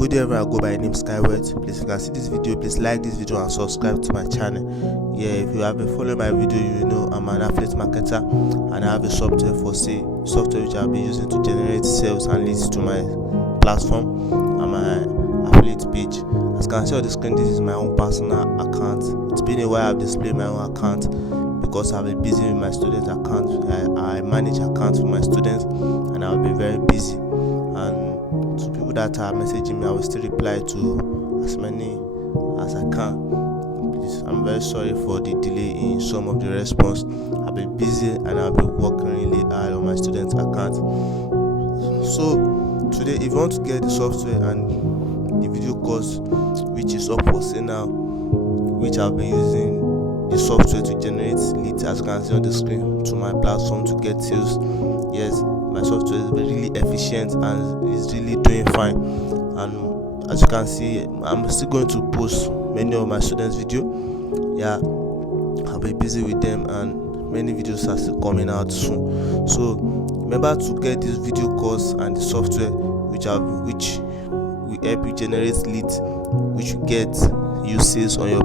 Good day everyone, I go by the name Skyward. Please, if you can see this video, please like this video and subscribe to my channel. If you have been following my video, you know I'm an affiliate marketer and I have a software for sale, software which I'll be using to generate sales and leads to my platform and my affiliate page. As you can see on the screen, this is my own personal account. It's been a while I've displayed my own account because I've been busy with my students' account. I manage accounts for my students and I've been very busy. And to people that are messaging me, I will still reply to as many as I can. Please, I'm very sorry for the delay in some of the response. I've been busy and I've been working really hard on my students' account. So today, if you want to get the software and the video course which is up for sale now, which I've been using the software to generate leads, as you can see on the screen, to my platform to get sales. Yes, my software is really efficient and is really doing fine. And as you can see, I'm still going to post many of my students' video. I'll be busy with them and many videos are still coming out soon. So remember to get this video course and the software which will help you generate leads, which you get you sales on your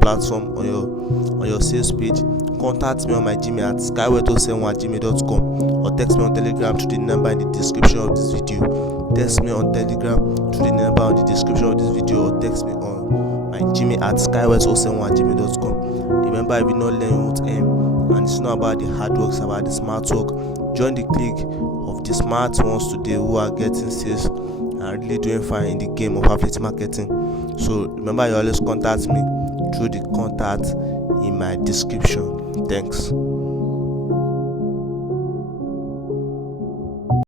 platform, on your sales page. Contact me on my Gmail at skyward07@gmail.com or text me on Telegram to the number in the description of this video. Text me on Telegram to the number on the description of this video, or text me on my Gmail at skyward07@gmail.com. Remember, if you not learn, you won't earn, and it's not about the hard work, it's about the smart work. Join the clique of the smart ones today who are getting sales and really doing fine in the game of affiliate marketing. So remember, you always contact me through the contact in my description. Thanks.